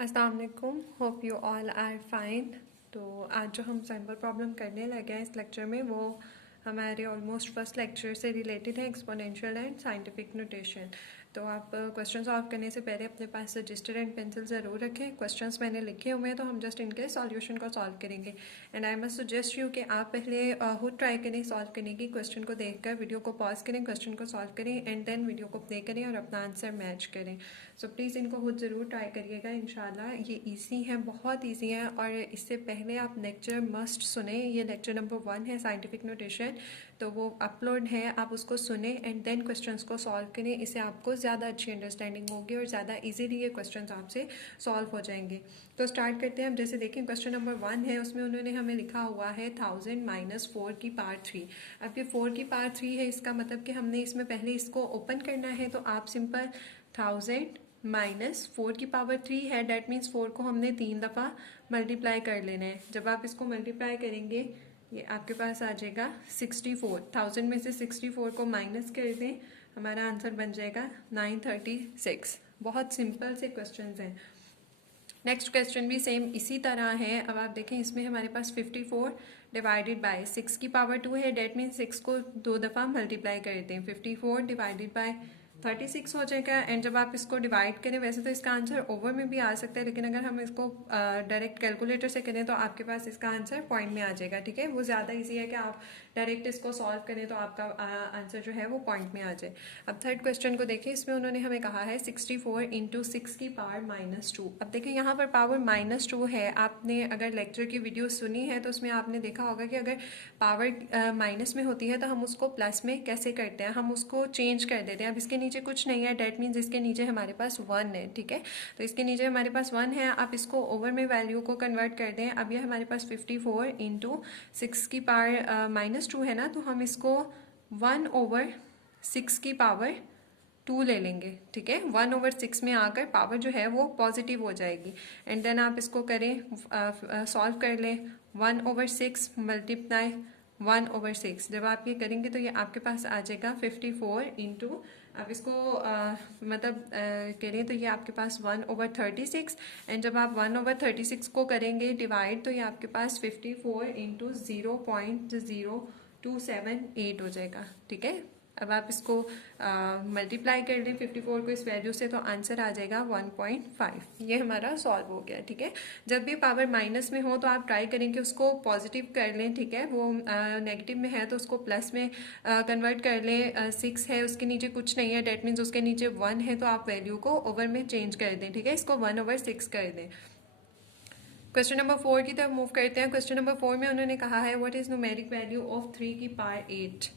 अस्सलाम वालेकुम, hope you all are fine. तो आज जो हम सैम्पल प्रॉब्लम करने लगे हैं इस लेक्चर में वो हमारे ऑलमोस्ट फर्स्ट लेक्चर से रिलेटेड है, एक्सपोनेंशियल एंड साइंटिफिक नोटेशन। तो आप क्वेश्चन सॉल्व करने से पहले अपने पास रजिस्टर एंड पेंसिल ज़रूर रखें। क्वेश्चंस मैंने लिखे हुए हैं तो हम जस्ट इनके सॉल्यूशन को सॉल्व करेंगे। And I must suggest you कि आप पहले खुद ट्राई करें सॉल्व करने की। क्वेश्चन को देखकर वीडियो को पॉज करें, क्वेश्चन को सॉल्व करें एंड देन वीडियो को प्ले करें और अपना आंसर मैच करें। सो प्लीज़ इनको खुद ज़रूर ट्राई करिएगा। इंशाल्लाह ये ईजी है, बहुत ईजी है। और इससे पहले आप लेक्चर मस्ट सुने। ये लेक्चर नंबर 1 है साइंटिफिक नोटेशन, तो वो अपलोड है, आप उसको सुने एंड देन क्वेश्चंस को सॉल्व करें। इससे आपको ज़्यादा अच्छी अंडरस्टैंडिंग होगी और ज़्यादा इजीली ये क्वेश्चंस आपसे सॉल्व हो जाएंगे। तो स्टार्ट करते हैं। अब जैसे देखें क्वेश्चन नंबर 1 है, उसमें उन्होंने हमें लिखा हुआ है 1000 माइनस 4 की पावर 3। अब ये 4 की पावर 3 है, इसका मतलब कि हमने इसमें पहले इसको ओपन करना है। तो आप सिंपल 1000 माइनस 4 की पावर 3 है, डैट मीन्स 4 को हमने 3 दफ़ा मल्टीप्लाई कर लेना है। जब आप इसको मल्टीप्लाई करेंगे ये आपके पास आ जाएगा 64। 1000 में से 64 को माइनस कर दें, हमारा आंसर बन जाएगा 936। बहुत सिंपल से क्वेश्चंस हैं। नेक्स्ट क्वेश्चन भी सेम इसी तरह है। अब आप देखें इसमें हमारे पास 54 डिवाइडेड बाय 6 की पावर 2 है, डेट मीन 6 को 2 दफ़ा मल्टीप्लाई कर दें। 54 डिवाइडेड बाय 36 हो जाएगा। एंड जब आप इसको डिवाइड करें, वैसे तो इसका आंसर ओवर में भी आ सकता है, लेकिन अगर हम इसको डायरेक्ट कैलकुलेटर से करें तो आपके पास इसका आंसर पॉइंट में आ जाएगा। ठीक है, वो ज़्यादा ईजी है कि आप डायरेक्ट इसको सॉल्व करें तो आपका आंसर जो है वो पॉइंट में आ जाए। अब थर्ड क्वेश्चन को देखें, इसमें उन्होंने हमें कहा है 64 इंटू 6 की पावर -2। अब देखें यहाँ पर पावर -2 है। आपने अगर लेक्चर की वीडियो सुनी है तो उसमें आपने देखा होगा कि अगर पावर माइनस में होती है तो हम उसको प्लस में कैसे करते हैं, हम उसको चेंज कर देते हैं। अब इसके नीचे कुछ नहीं है, डेट मीन्स इसके नीचे हमारे पास 1 है। ठीक है, तो इसके नीचे हमारे पास 1 है। आप इसको ओवर में वैल्यू को कन्वर्ट कर दें। अब ये हमारे पास 54 इंटू 6 की पावर -2 है ना, तो हम इसको 1/6 की पावर 2 ले लेंगे। ठीक है, 1/6 में आकर पावर जो है वो पॉजिटिव हो जाएगी। एंड देन आप इसको करें, सॉल्व कर लें। 1/6 मल्टीप्लाई 1/6, जब आप ये करेंगे तो ये आपके पास आ जाएगा 54 इंटू, आप इसको करें तो ये आपके पास 1/36। एंड जब आप 1/36 को करेंगे डिवाइड तो ये आपके पास 54 इंटू 0.0278 हो जाएगा। ठीक है, अब आप इसको मल्टीप्लाई कर लें 54 को इस वैल्यू से, तो आंसर आ जाएगा 1.5। ये हमारा सॉल्व हो गया। ठीक है, जब भी पावर माइनस में हो तो आप ट्राई करें कि उसको पॉजिटिव कर लें। ठीक है, वो नेगेटिव में है तो उसको प्लस में कन्वर्ट कर लें। 6 है, उसके नीचे कुछ नहीं है, डेट मीन्स उसके नीचे 1 है, तो आप वैल्यू को ओवर में चेंज कर दें। ठीक है, इसको 1/6 कर दें। क्वेश्चन नंबर 4 की तरफ मूव करते हैं। क्वेश्चन नंबर 4 में उन्होंने कहा है what is numeric value of 3 की पावर 8।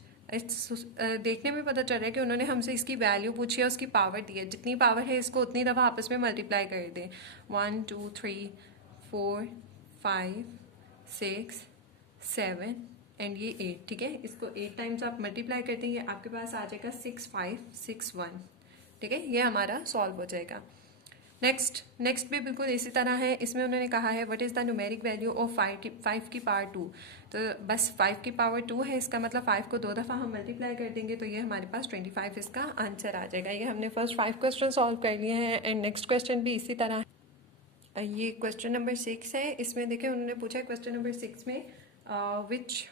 देखने में पता चल रहा है कि उन्होंने हमसे इसकी वैल्यू पूछी है, उसकी पावर दी है। जितनी पावर है इसको उतनी दफ़ा आपस में मल्टीप्लाई कर दें। 1 2 3 4 5 6 7 एंड ये 8। ठीक है, इसको 8 टाइम्स आप मल्टीप्लाई करते हैं, ये आपके पास आ जाएगा 6561। ठीक है, ये हमारा सॉल्व हो जाएगा। नेक्स्ट भी बिल्कुल इसी तरह है। इसमें उन्होंने कहा है what is the numeric value of 5 की पावर 2। तो बस 5 की पावर 2 है, इसका मतलब 5 को 2 दफ़ा हम मल्टीप्लाई कर देंगे तो ये हमारे पास 25 इसका आंसर आ जाएगा। ये हमने फर्स्ट 5 क्वेश्चन सॉल्व कर लिए हैं। एंड नेक्स्ट क्वेश्चन भी इसी तरह, ये क्वेश्चन नंबर 6 है। इसमें देखें उन्होंने पूछा है क्वेश्चन नंबर 6 में विच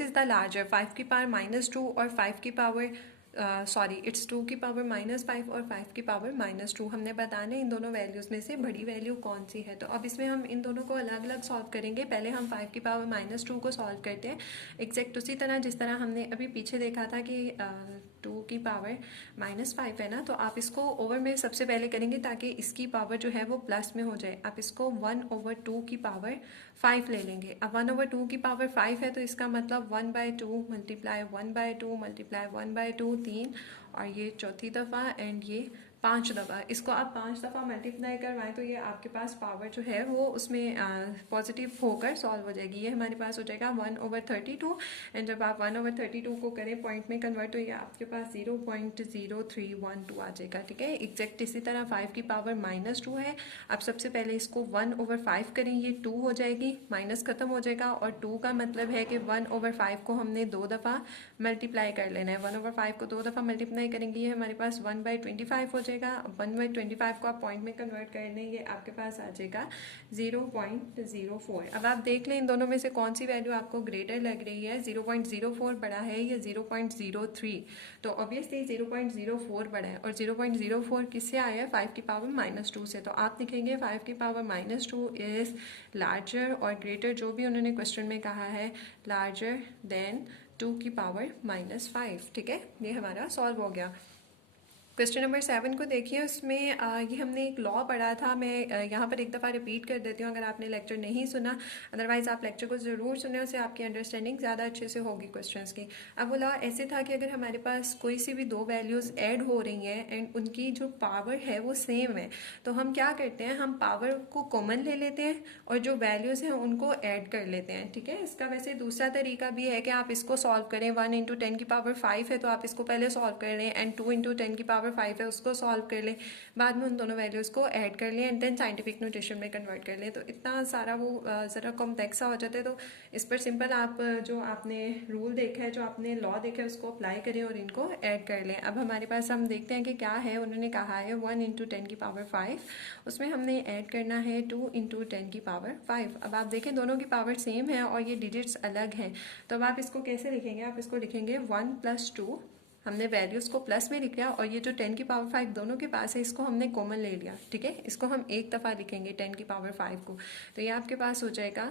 इज़ द लार्जर, 5 की पावर -2 और 5 की पावर इट्स 2 की पावर -5 और 5 की पावर -2। हमने बताना है इन दोनों वैल्यूज़ में से बड़ी वैल्यू कौन सी है। तो अब इसमें हम इन दोनों को अलग अलग सॉल्व करेंगे। पहले हम 5 की पावर -2 को सॉल्व करते हैं, एग्जैक्ट उसी तरह जिस तरह हमने अभी पीछे देखा था कि 2 की पावर -5 है ना, तो आप इसको ओवर में सबसे पहले करेंगे ताकि इसकी पावर जो है वो प्लस में हो जाए। आप इसको 1/2 की पावर 5 ले लेंगे। अब 1/2 की पावर 5 है तो इसका मतलब 1/2 मल्टीप्लाई 1/2 मल्टीप्लाई 1/2, 3 और ये चौथी दफ़ा एंड ये 5 दफ़ा। इसको आप 5 दफ़ा मल्टीप्लाई करवाएं तो ये आपके पास पावर जो है वो उसमें पॉजिटिव होकर सॉल्व हो जाएगी। ये हमारे पास हो जाएगा 1/32। एंड जब आप 1/32 को करें पॉइंट में कन्वर्ट तो ये आपके पास 0.0312 आ जाएगा। ठीक है, एग्जैक्ट इसी तरह 5 की पावर -2 है। आप सबसे पहले इसको 1/5 करें, ये 2 हो जाएगी, माइनस खत्म हो जाएगा। और 2 का मतलब है कि 1/5 को हमने 2 दफ़ा मल्टीप्लाई कर लेना है। 1/5 को 2 दफ़ा मल्टीप्लाई करेंगे, ये हमारे पास 1/25 हो जाएगा। 1/25 को आप पॉइंट में कन्वर्ट कर लें, ये आपके पास आ जाएगा 0.04। अब आप देख लें इन दोनों में से कौन सी वैल्यू आपको ग्रेटर लग रही है, 0.04 बड़ा है या 0.03। तो ऑब्वियसली 0.04 बड़ा है, और 0.04 किससे आया है, 5 की पावर -2 से। तो आप लिखेंगे 5 की पावर -2 इज लार्जर और ग्रेटर, जो भी उन्होंने क्वेश्चन में कहा है, लार्जर देन 2 की पावर -5। ठीक है, ये हमारा सॉल्व हो गया। क्वेश्चन नंबर 7 को देखिए, उसमें ये हमने एक लॉ पढ़ा था। मैं यहाँ पर एक दफ़ा रिपीट कर देती हूँ अगर आपने लेक्चर नहीं सुना, अदरवाइज़ आप लेक्चर को ज़रूर सुने, उससे आपकी अंडरस्टैंडिंग ज़्यादा अच्छे से होगी क्वेश्चंस की। अब वो लॉ ऐसे था कि अगर हमारे पास कोई सी भी दो वैल्यूज़ ऐड हो रही हैं एंड उनकी जो पावर है वो सेम है, तो हम क्या करते हैं, हम पावर को कॉमन ले लेते हैं और जो वैल्यूज़ हैं उनको ऐड कर लेते हैं। ठीक है, इसका वैसे दूसरा तरीका भी है कि आप इसको सॉल्व करें। 1 × 10 की पावर 5 है तो आप इसको पहले सॉल्व कर लें, एंड 2 × 10 की पावर 5 है उसको सॉल्व कर लें, बाद में उन दोनों वैल्यूज़ को ऐड कर लें एंड देन साइंटिफिक नोटेशन में कन्वर्ट कर लें। तो इतना सारा वो ज़रा कॉम्प्लेक्स सा हो जाता है। तो इस पर सिंपल आप जो आपने रूल देखा है, जो आपने लॉ देखा है, उसको अप्लाई करें और इनको ऐड कर लें। अब हमारे पास हम देखते हैं कि क्या है। उन्होंने कहा है 1 × 10 की पावर 5, उसमें हमने ऐड करना है 2 × 10 की पावर 5। अब आप देखें दोनों की पावर सेम है और ये डिजिट्स अलग हैं, तो अब आप इसको कैसे लिखेंगे, आप इसको लिखेंगे 1 + 2, हमने वैल्यूज़ को प्लस में लिख लिया, और ये जो 10 की पावर 5 दोनों के पास है इसको हमने कॉमन ले लिया। ठीक है, इसको हम एक दफ़ा लिखेंगे 10 की पावर 5 को, तो ये आपके पास हो जाएगा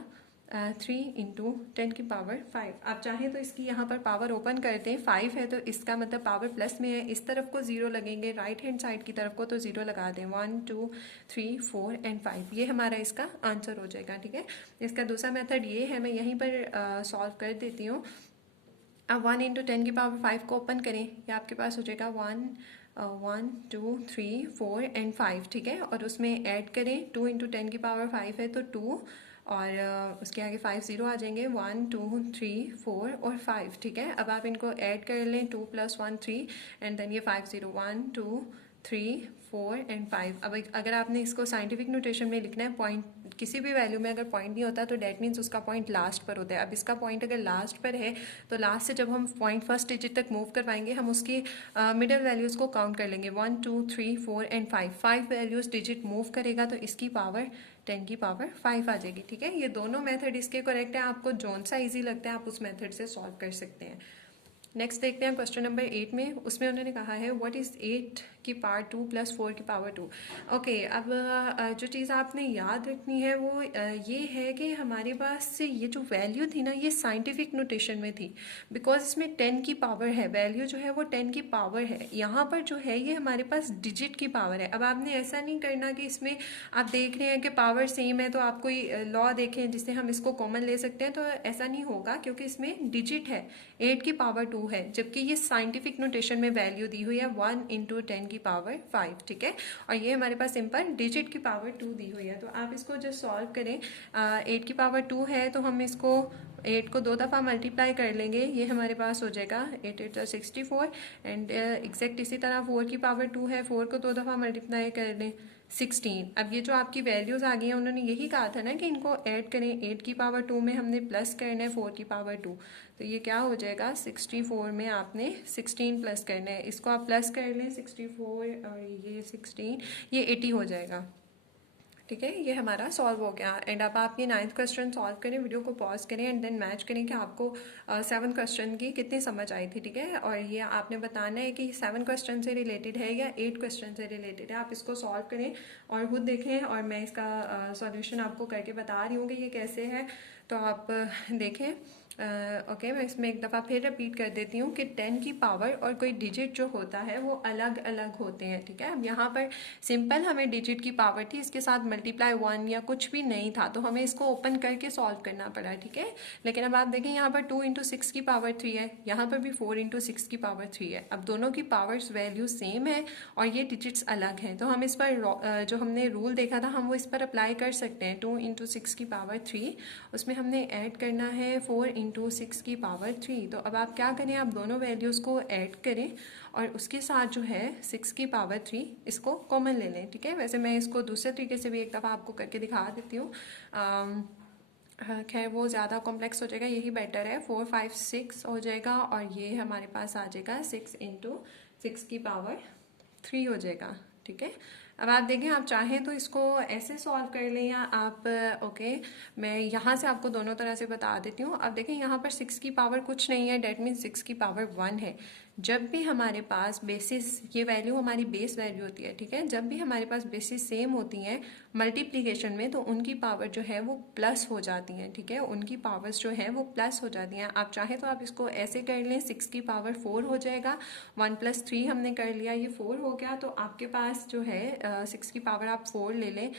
3 × 10 की पावर 5। आप चाहें तो इसकी यहाँ पर पावर ओपन करते हैं, 5 है तो इसका मतलब पावर प्लस में है, इस तरफ को 0 लगेंगे, राइट हैंड साइड की तरफ को तो 0 लगा दें। 1 2 3 4 एंड 5, ये हमारा इसका आंसर हो जाएगा। ठीक है, इसका दूसरा मेथड ये है, मैं यहीं पर सॉल्व कर देती हूँ। अब 1 × 10 की पावर 5 को ओपन करें, ये आपके पास हो जाएगा 1 2 3 4 एंड 5। ठीक है, और उसमें ऐड करें, 2 × 10 की पावर 5 है तो 2, और उसके आगे 5 0 आ जाएंगे, 1 2 3 4 और 5। ठीक है, अब आप इनको ऐड कर लें, 2 + 1 3 एंड देन ये 5 0 1 2 3 4 एंड 5। अब अगर आपने इसको साइंटिफिक नोटेशन में लिखना है, पॉइंट किसी भी वैल्यू में अगर पॉइंट नहीं होता तो डेट मीन्स उसका पॉइंट लास्ट पर होता है। अब इसका पॉइंट अगर लास्ट पर है तो लास्ट से जब हम पॉइंट फर्स्ट डिजिट तक मूव करवाएंगे, हम उसकी मिडल वैल्यूज़ को काउंट कर लेंगे, 1 2 3 4 एंड 5 वैल्यूज़ डिजिट मूव करेगा तो इसकी पावर 10 की पावर 5 आ जाएगी। ठीक है, ये दोनों मेथड इसके करेक्ट है, आपको जौन सा ईजी लगता है आप उस मेथड से सॉल्व कर सकते हैं। नेक्स्ट देखते हैं क्वेश्चन नंबर 8 में, उसमें उन्होंने कहा है व्हाट इज़ 8 की पावर 2 + 4 की पावर 2। ओके, अब जो चीज़ आपने याद रखनी है वो ये है कि हमारे पास से ये जो वैल्यू थी ना, ये साइंटिफिक नोटेशन में थी, बिकॉज इसमें 10 की पावर है, वैल्यू जो है वो 10 की पावर है। यहाँ पर जो है ये हमारे पास डिजिट की पावर है। अब आपने ऐसा नहीं करना कि इसमें आप देख रहे हैं कि पावर सेम है तो आप कोई लॉ देखें जिससे हम इसको कॉमन ले सकते हैं, तो ऐसा नहीं होगा क्योंकि इसमें डिजिट है, 8 की पावर 2 है, जबकि ये साइंटिफिक नोटेशन में वैल्यू दी हुई है 1 × 10 की पावर 5। ठीक है, और ये हमारे पास सिंपल डिजिट की पावर 2 दी हुई है। तो आप इसको जस्ट सॉल्व करें, 8 की पावर 2 है तो हम इसको 8 को 2 दफ़ा मल्टीप्लाई कर लेंगे, ये हमारे पास हो जाएगा 8 8 64 एंड एग्जैक्ट इसी तरह 4 की पावर 2 है, 4 को 2 दफ़ा मल्टीप्लाई कर लें 16। अब ये जो आपकी वैल्यूज़ आ गई हैं, उन्होंने यही कहा था ना कि इनको ऐड करें, 8 की पावर 2 में हमने प्लस करना है 4 की पावर 2, तो ये क्या हो जाएगा 64 में आपने 16 प्लस करना है, इसको आप प्लस कर लें 64 और ये 16, ये 80 हो जाएगा। ठीक है, ये हमारा सॉल्व हो गया। एंड अब आप ये 9th क्वेश्चन सॉल्व करें, वीडियो को पॉज करें एंड देन मैच करें कि आपको 7 क्वेश्चन की कितनी समझ आई थी। ठीक है, और ये आपने बताना है कि 7 क्वेश्चन से रिलेटेड है या 8 क्वेश्चन से रिलेटेड है। आप इसको सॉल्व करें और खुद देखें, और मैं इसका सॉल्यूशन आपको करके बता रही हूँ कि ये कैसे है, तो आप देखें। ओके, मैं इसमें एक दफ़ा फिर रिपीट कर देती हूँ कि 10 की पावर और कोई डिजिट जो होता है वो अलग अलग होते हैं। ठीक है, अब यहाँ पर सिंपल हमें डिजिट की पावर थी, इसके साथ मल्टीप्लाई 1 या कुछ भी नहीं था, तो हमें इसको ओपन करके सॉल्व करना पड़ा। ठीक है, लेकिन अब आप देखें यहाँ पर 2 × 6 की पावर 3 है, यहाँ पर भी 4 × 6 की पावर 3 है। अब दोनों की पावर्स वैल्यू सेम है और ये डिजिट्स अलग हैं, तो हम इस पर जो हमने रूल देखा था हम वो इस पर अप्लाई कर सकते हैं। 2 × 6 की पावर 3, उसमें हमने ऐड करना है 4 × 6 की पावर 3। तो अब आप क्या करें, आप दोनों वैल्यूज़ को ऐड करें और उसके साथ जो है 6 की पावर 3 इसको कॉमन ले लें। ठीक है, वैसे मैं इसको दूसरे तरीके से भी एक दफ़ा आपको करके दिखा देती हूँ, खैर वो ज़्यादा कॉम्प्लेक्स हो जाएगा, यही बेटर है। 4 5 6 हो जाएगा और ये हमारे पास आ जाएगा 6 × 6 की पावर 3 हो जाएगा। ठीक है। अब आप देखें, आप चाहें तो इसको ऐसे सॉल्व कर लें या आप ओके मैं यहाँ से आपको दोनों तरह से बता देती हूँ। अब देखें यहाँ पर 6 की पावर कुछ नहीं है, डेट मीन 6 की पावर 1 है। जब भी हमारे पास बेसिस, ये वैल्यू हमारी बेस वैल्यू होती है, ठीक है, जब भी हमारे पास बेसिस सेम होती हैं मल्टीप्लिकेशन में तो उनकी पावर जो है वो प्लस हो जाती हैं, ठीक है, उनकी पावर्स जो है वो प्लस हो जाती हैं। आप चाहें तो आप इसको ऐसे कर लें, 6 की पावर 4 हो जाएगा, 1 + 3 हमने कर लिया, ये 4 हो गया। तो आपके पास जो है 6 की पावर आप 4 ले लें,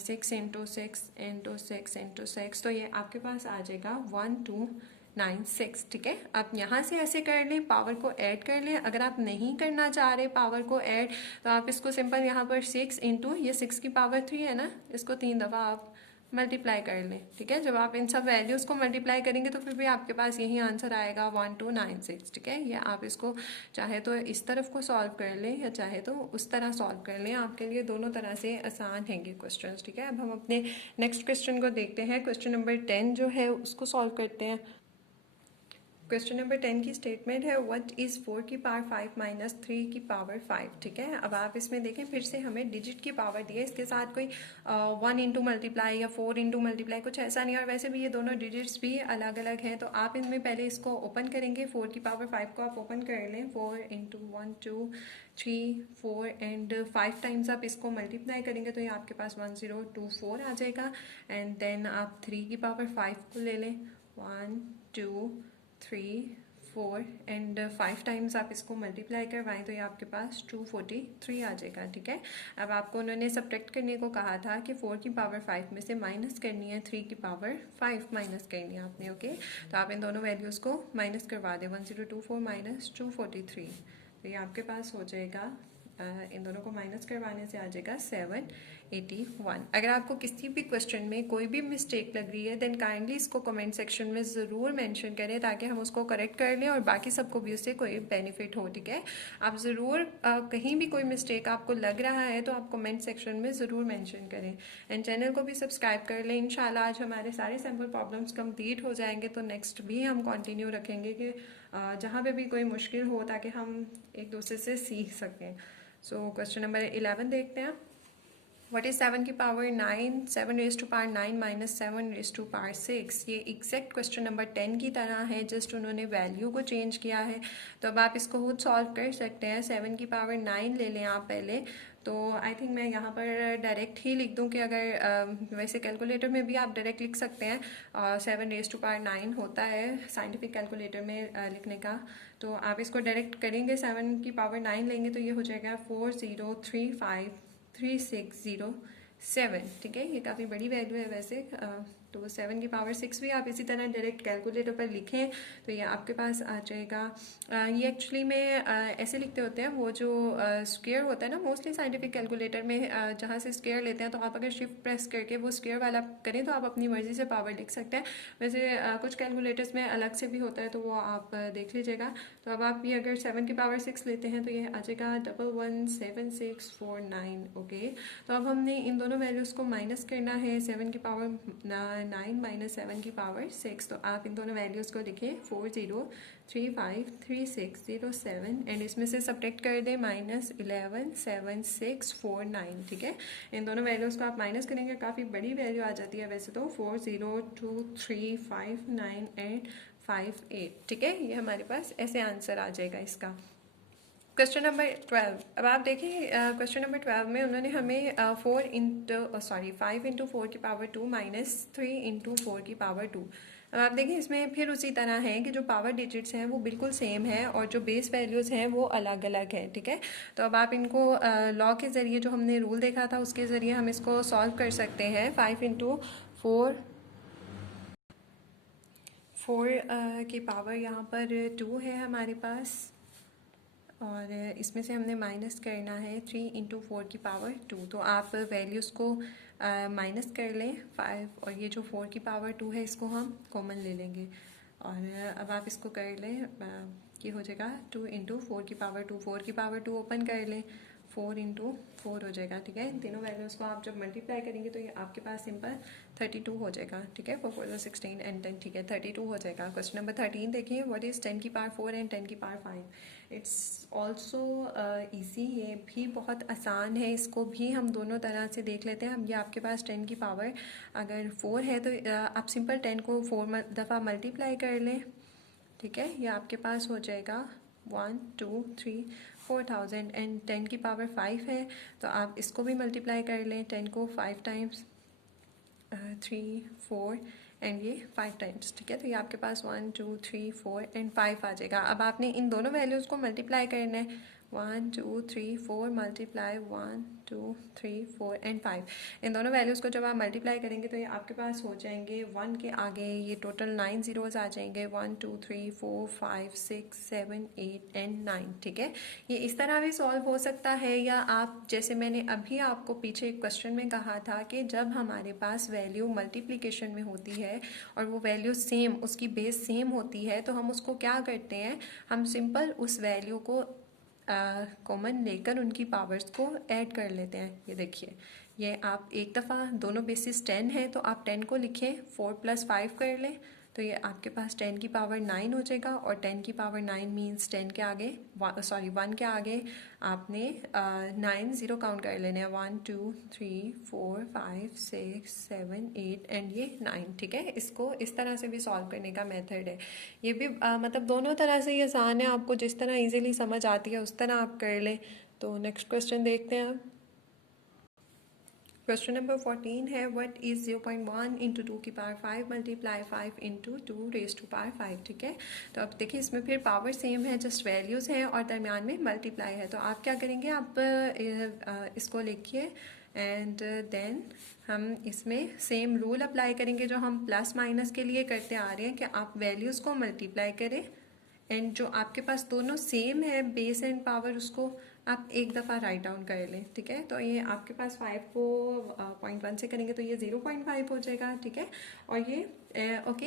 6 × 6 × 6 × 6, तो ये आपके पास आ जाएगा 1296, ठीक है। आप यहाँ से ऐसे कर लें, पावर को ऐड कर लें। अगर आप नहीं करना चाह रहे पावर को ऐड तो आप इसको सिंपल यहाँ पर 6 × ये 6 की पावर 3 है ना, इसको 3 दफ़ा आप मल्टीप्लाई कर लें, ठीक है। जब आप इन सब वैल्यूज़ को मल्टीप्लाई करेंगे तो फिर भी आपके पास यही आंसर आएगा 1296, ठीक है। या आप इसको चाहे तो इस तरफ को सॉल्व कर लें या चाहे तो उस तरह सॉल्व कर लें, आपके लिए दोनों तरह से आसान हैं ये क्वेश्चंस, ठीक है। अब हम अपने नेक्स्ट क्वेश्चन को देखते हैं। क्वेश्चन नंबर 10 जो है उसको सॉल्व करते हैं। क्वेश्चन नंबर 10 की स्टेटमेंट है व्हाट इज़ 4 की पावर 5 माइनस 3 की पावर 5, ठीक है। अब आप इसमें देखें, फिर से हमें डिजिट की पावर दी है, इसके साथ कोई 1 × मल्टीप्लाई या 4 × मल्टीप्लाई कुछ ऐसा नहीं है। और वैसे भी ये दोनों डिजिट्स भी अलग अलग हैं, तो आप इनमें पहले इसको ओपन करेंगे। 4 की पावर 5 को आप ओपन कर लें, 4 × 1 2 3 4 एंड 5 टाइम्स आप इसको मल्टीप्लाई करेंगे तो ये आपके पास 1024 आ जाएगा। एंड देन आप 3 की पावर 5 को ले लें, 1 2 3 4 एंड 5 टाइम्स आप इसको मल्टीप्लाई करवाएं तो ये आपके पास 243 आ जाएगा, ठीक है। अब आपको उन्होंने सब्ट्रैक्ट करने को कहा था कि 4 की पावर 5 में से माइनस करनी है, 3 की पावर 5 माइनस करनी है आपने, ओके। तो आप इन दोनों वैल्यूज़ को माइनस करवा दें, 1024 माइनस 243, तो ये आपके पास हो जाएगा, इन दोनों को माइनस करवाने से आ जाएगा 781। अगर आपको किसी भी क्वेश्चन में कोई भी मिस्टेक लग रही है देन काइंडली इसको कमेंट सेक्शन में ज़रूर मेंशन करें ताकि हम उसको करेक्ट कर लें और बाकी सबको भी उससे कोई बेनिफिट हो, ठीक है। आप ज़रूर कहीं भी कोई मिस्टेक आपको लग रहा है तो आप कमेंट सेक्शन में ज़रूर मेंशन करें एंड चैनल को भी सब्सक्राइब कर लें। इंशाल्लाह आज हमारे सारे सैम्पल प्रॉब्लम्स कंप्लीट हो जाएंगे तो नेक्स्ट भी हम कंटिन्यू रखेंगे कि जहाँ पे भी कोई मुश्किल हो ताकि हम एक दूसरे से सीख सकें। सो क्वेश्चन नंबर 11 देखते हैं। व्हाट इज 7 की power 9, 7 raise to power 9 minus 7 raise to power 6। ये एग्जैक्ट क्वेश्चन नंबर 10 की तरह है, जस्ट उन्होंने वैल्यू को चेंज किया है। तो अब आप इसको खुद सॉल्व कर सकते हैं। 7 की पावर 9 ले लें आप पहले, तो आई थिंक मैं यहाँ पर डायरेक्ट ही लिख दूँ कि अगर वैसे कैलकुलेटर में भी आप डायरेक्ट लिख सकते हैं, 7 रेज़ टू पावर 9 होता है साइंटिफिक कैलकुलेटर में लिखने का, तो आप इसको डायरेक्ट करेंगे 7 की पावर 9 लेंगे तो ये हो जाएगा 40353607, ठीक है। ये काफ़ी बड़ी वैल्यू है वैसे, तो 7 की पावर 6 भी आप इसी तरह डायरेक्ट कैलकुलेटर पर लिखें तो ये आपके पास आ जाएगा। ये एक्चुअली में ऐसे लिखते होते हैं, वो जो स्क्वायर होता है ना मोस्टली साइंटिफिक कैलकुलेटर में, जहाँ से स्क्वायर लेते हैं तो आप अगर शिफ्ट प्रेस करके वो स्क्वायर वाला करें तो आप अपनी मर्जी से पावर लिख सकते हैं। वैसे कुछ कैलकुलेटर्स में अलग से भी होता है तो वो आप देख लीजिएगा। तो अब आप ये अगर 7 की पावर 6 लेते हैं तो ये आ जाएगा 117649, ओके। तो अब हमने इन दोनों वैल्यूज़ को माइनस करना है, 7 की पावर 9 माइनस 7 की पावर 6, तो आप इन दोनों वैल्यूज़ को लिखें 40353607 एंड इसमें से सब्ट्रैक्ट कर दें -117649, ठीक है। इन दोनों वैल्यूज़ को आप माइनस करेंगे, काफ़ी बड़ी वैल्यू आ जाती है वैसे तो, 402359 एंड 58, ठीक है। ये हमारे पास ऐसे आंसर आ जाएगा इसका। क्वेश्चन नंबर 12, अब आप देखिए क्वेश्चन नंबर 12 में उन्होंने हमें 5 × 4 की पावर 2 माइनस 3 × 4 की पावर 2। अब आप देखिए इसमें फिर उसी तरह है कि जो पावर डिजिट्स हैं वो बिल्कुल सेम है और जो बेस वैल्यूज़ हैं वो अलग अलग है, ठीक है। तो अब आप इनको लॉ के ज़रिए जो हमने रूल देखा था उसके ज़रिए हम इसको सॉल्व कर सकते हैं। 5 × 4 की पावर यहाँ पर 2 है हमारे पास और इसमें से हमने माइनस करना है 3 × 4 की पावर 2। तो आप वैल्यूज़ को माइनस कर लें 5 और ये जो 4 की पावर 2 है इसको हम कॉमन ले लेंगे और अब आप इसको कर लें, ये हो जाएगा 2 × 4 की पावर 2, 4 की पावर 2 ओपन कर लें, 4 इंटू 4 हो जाएगा, ठीक है। इन तीनों वैल्यूज़ को आप जब मल्टीप्लाई करेंगे तो ये आपके पास सिंपल 32 हो जाएगा, ठीक है। 4 4 जो 16 एंड 10, ठीक है, 32 हो जाएगा। क्वेश्चन नंबर 13 देखिए, व्हाट इज़ 10 की पावर 4 एंड 10 की पावर 5। इट्स ऑल्सो ईजी, ये भी बहुत आसान है, इसको भी हम दोनों तरह से देख लेते हैं। अब ये आपके पास 10 की पावर अगर 4 है तो आप सिंपल 10 को 4 दफ़ा मल्टीप्लाई कर लें, ठीक है। ये आपके पास हो जाएगा 1 2 3 4000 एंड 10 की पावर 5 है तो आप इसको भी मल्टीप्लाई कर लें, 10 को 5 टाइम्स 3 4 एंड ये 5 टाइम्स, ठीक है। तो ये आपके पास 1 2 3 4 एंड 5 आ जाएगा। अब आपने इन दोनों वैल्यूज़ को मल्टीप्लाई करना है, 1 2 3 4 मल्टीप्लाई 1 2 3 4 एंड 5। इन दोनों वैल्यूज़ को जब आप मल्टीप्लाई करेंगे तो ये आपके पास हो जाएंगे 1 के आगे ये टोटल 9 ज़ीरोज़ आ जाएंगे, 1 2 3 4 5 6 7 8 एंड 9, ठीक है। ये इस तरह भी सॉल्व हो सकता है, या आप जैसे मैंने अभी आपको पीछे एक क्वेश्चन में कहा था कि जब हमारे पास वैल्यू मल्टीप्लिकेशन में होती है और वो वैल्यू सेम, उसकी बेस सेम होती है, तो हम उसको क्या करते हैं, हम सिंपल उस वैल्यू को कॉमन लेकर उनकी पावर्स को ऐड कर लेते हैं। ये देखिए, ये आप एक दफ़ा दोनों बेसिस 10 है तो आप 10 को लिखें, 4 + 5 कर लें तो ये आपके पास 10 की पावर 9 हो जाएगा। और 10 की पावर 9 मीन्स 10 के आगे 1 के आगे आपने 9 ज़ीरो काउंट कर लेने हैं, 1 2 3 4 5 6 7 8 एंड ये 9, ठीक है। इसको इस तरह से भी सॉल्व करने का मेथड है। ये भी मतलब दोनों तरह से ये आसान है, आपको जिस तरह इजीली समझ आती है उस तरह आप कर लें। तो नेक्स्ट क्वेश्चन देखते हैं आप। क्वेश्चन नंबर 14 है, व्हाट इज 0.1 इंटू 2 की power 5 multiply 5 into 2 raise to power 5, ठीक है। तो अब देखिए इसमें फिर पावर सेम है, जस्ट वैल्यूज़ हैं और दरमियान में मल्टीप्लाई है। तो आप क्या करेंगे, आप इसको लिखिए एंड देन हम इसमें सेम रूल अप्लाई करेंगे जो हम प्लस माइनस के लिए करते आ रहे हैं, कि आप वैल्यूज़ को मल्टीप्लाई करें एंड जो आपके पास दोनों सेम है बेस एंड पावर, उसको आप एक दफ़ा राइट डाउन कर लें, ठीक है। तो ये आपके पास 5 को 0.1 से करेंगे तो ये 0.5 हो जाएगा, ठीक है। और ये ओके,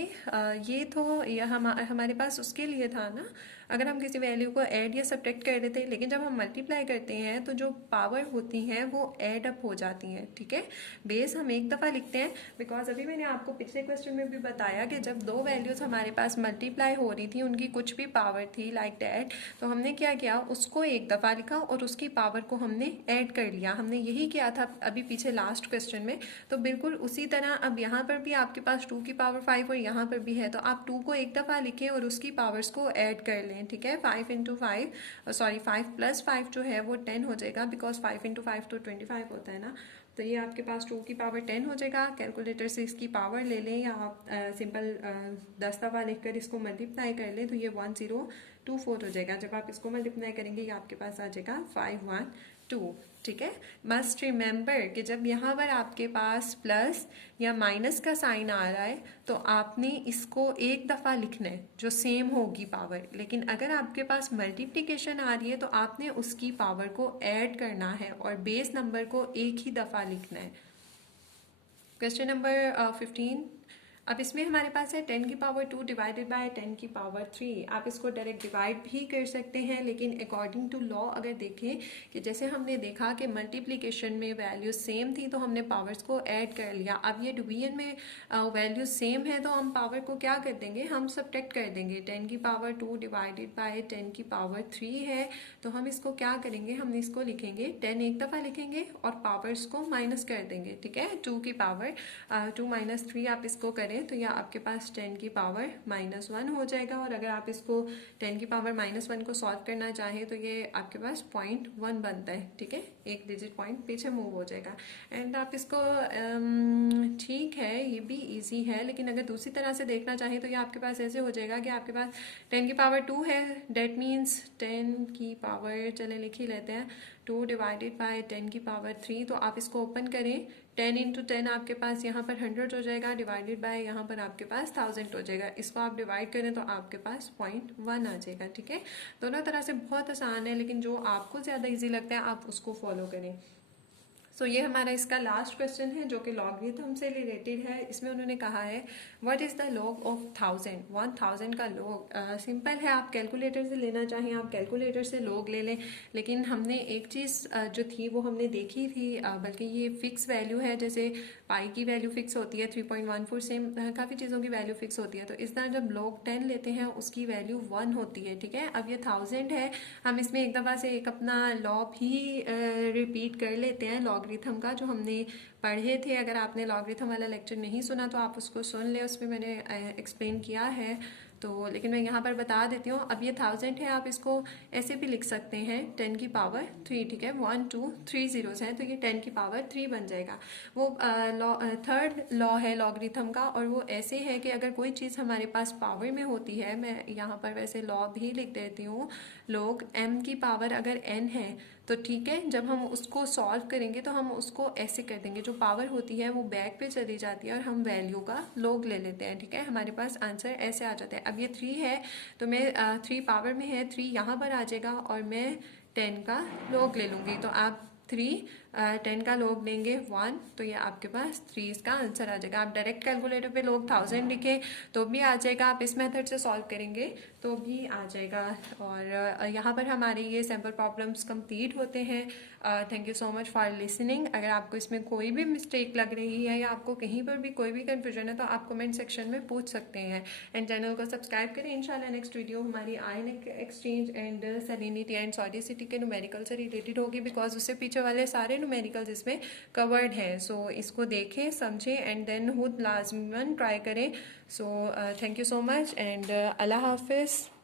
ये तो ये हमारे पास उसके लिए था ना, अगर हम किसी वैल्यू को ऐड या सब्ट्रैक्ट कर देते हैं, लेकिन जब हम मल्टीप्लाई करते हैं तो जो पावर होती हैं वो ऐड अप हो जाती हैं, ठीक है। बेस हम एक दफ़ा लिखते हैं, बिकॉज अभी मैंने आपको पिछले क्वेश्चन में भी बताया कि जब दो वैल्यूज़ हमारे पास मल्टीप्लाई हो रही थी, उनकी कुछ भी पावर थी लाइक दैट, तो हमने क्या किया, उसको एक दफ़ा लिखा और उसकी पावर को हमने ऐड कर लिया। हमने यही किया था अभी पीछे लास्ट क्वेश्चन में। तो बिल्कुल उसी तरह अब यहाँ पर भी आपके पास 2 की पावर 5 और यहाँ पर भी है, तो आप 2 को एक दफ़ा लिखें और उसकी पावर्स को ऐड कर लें, ठीक है। 5 इंटू 5 सॉरी 5 + 5 जो है वो 10 हो जाएगा, बिकॉज 5 इंटू 5 तो 25 होता है ना। तो ये आपके पास 2 की पावर 10 हो जाएगा। कैलकुलेटर से इसकी पावर ले लें या आप सिंपल 10 दफ़ा लिखकर इसको मल्टीप्लाई कर लें तो ये 1024 हो जाएगा। जब आप इसको मल्टीप्लाई करेंगे ये आपके पास आ जाएगा 512, ठीक है। मस्ट रिमेंबर कि जब यहाँ पर आपके पास प्लस या माइनस का साइन आ रहा है तो आपने इसको एक दफ़ा लिखना है जो सेम होगी पावर, लेकिन अगर आपके पास मल्टीप्लिकेशन आ रही है तो आपने उसकी पावर को ऐड करना है और बेस नंबर को एक ही दफ़ा लिखना है। क्वेश्चन नंबर 15, अब इसमें हमारे पास है 10 की पावर 2 डिवाइडेड बाय 10 की पावर 3। आप इसको डायरेक्ट डिवाइड भी कर सकते हैं, लेकिन अकॉर्डिंग टू लॉ अगर देखें कि जैसे हमने देखा कि मल्टीप्लिकेशन में वैल्यू सेम थी तो हमने पावर्स को ऐड कर लिया। अब ये डिवीजन में वैल्यू सेम है तो हम पावर को क्या कर देंगे, हम सब्ट्रैक्ट कर देंगे। 10 की पावर 2 डिवाइडेड बाय 10 की पावर 3 है तो हम इसको क्या करेंगे, हम इसको लिखेंगे 10 एक दफ़ा लिखेंगे और पावर्स को माइनस कर देंगे, ठीक है। 2 की पावर 2 - 3 आप इसको करें तो यह आपके पास 10 की पावर -1 हो जाएगा। और अगर आप इसको 10 की पावर -1 को सॉल्व करना चाहें तो ये आपके पास 0.1 बनता है, ठीक है। एक डिजिट पॉइंट पीछे मूव हो जाएगा। एंड आप इसको ठीक है, ये भी इजी है, लेकिन अगर दूसरी तरह से देखना चाहें तो ये आपके पास ऐसे हो जाएगा कि आपके पास 10 की पावर 2 है, डेट मीन्स 10 की पावर, चले लिख ही लेते हैं, 2 डिवाइडेड बाय 10 की पावर 3। तो आप इसको ओपन करें, 10 इंटू 10 आपके पास यहाँ पर 100 हो जाएगा, डिवाइडेड बाय यहाँ पर आपके पास 1000 हो जाएगा। इसको आप डिवाइड करें तो आपके पास 0.1 आ जाएगा, ठीक है। दोनों तरह से बहुत आसान है, लेकिन जो आपको ज़्यादा इजी लगता है आप उसको फॉलो करें। सो ये हमारा इसका लास्ट क्वेश्चन है जो कि लॉगरिथम से रिलेटेड है। इसमें उन्होंने कहा है what is the log of 1000 का लॉग। सिंपल है, आप कैलकुलेटर से लेना चाहें आप कैलकुलेटर से लॉग ले लें, लेकिन हमने एक चीज़ जो थी वो हमने देखी थी, बल्कि ये फिक्स वैल्यू है। जैसे पाई की वैल्यू फिक्स होती है 3.14, सेम काफ़ी चीज़ों की वैल्यू फिक्स होती है। तो इस तरह जब लॉग 10 लेते हैं उसकी वैल्यू 1 होती है, ठीक है। अब ये 1000 है, हम इसमें एक दफ़ा से एक अपना लॉ भी रिपीट कर लेते हैं लॉगरिथम का जो हमने पढ़े थे। अगर आपने लॉगरिथम वाला लेक्चर नहीं सुना तो आप उसको सुन ले, उसमें मैंने एक्सप्लेन किया है। तो लेकिन मैं यहाँ पर बता देती हूँ। अब ये 1000 है, आप इसको ऐसे भी लिख सकते हैं 10 की पावर 3, ठीक है। 1 2 3 zeros हैं तो ये 10 की पावर 3 बन जाएगा। वो थर्ड लॉ है लॉगरिथम का, और वो ऐसे है कि अगर कोई चीज़ हमारे पास पावर में होती है, मैं यहाँ पर वैसे लॉ भी लिख देती हूँ, log m की पावर अगर n है तो ठीक है, जब हम उसको सॉल्व करेंगे तो हम उसको ऐसे कर देंगे, जो पावर होती है वो बैक पे चली जाती है और हम वैल्यू का log ले लेते हैं, ठीक है। हमारे पास आंसर ऐसे आ जाता है। अब ये 3 है तो मैं 3 पावर में है, 3 यहाँ पर आ जाएगा और मैं 10 का log ले लूँगी। तो आप 10 का log लेंगे 1, तो ये आपके पास 3 इसका आंसर आ जाएगा। आप डायरेक्ट कैलकुलेटर पे log 1000 लिखें तो भी आ जाएगा, आप इस मेथड से सॉल्व करेंगे तो भी आ जाएगा। और यहाँ पर हमारे ये सैम्पल प्रॉब्लम्स कंप्लीट होते हैं। Thank you so much for listening. अगर आपको इसमें कोई भी मिस्टेक लग रही है या आपको कहीं पर भी कोई भी कन्फ्यूजन है तो आप कमेंट सेक्शन में पूछ सकते हैं। एंड चैनल को सब्सक्राइब करें। इंशाल्लाह नेक्स्ट वीडियो हमारी ion exchange and salinity and सॉलिडिसिटी के न्यूमेरिकल से रिलेटेड होगी, बिकॉज उससे पीछे वाले सारे न्यूमेरिकल्स इसमें कवर्ड हैं। सो इसको देखें, समझें एंड देन खुद लाजमन ट्राई करें। So thank you so much and अल्लाह हाफिज़।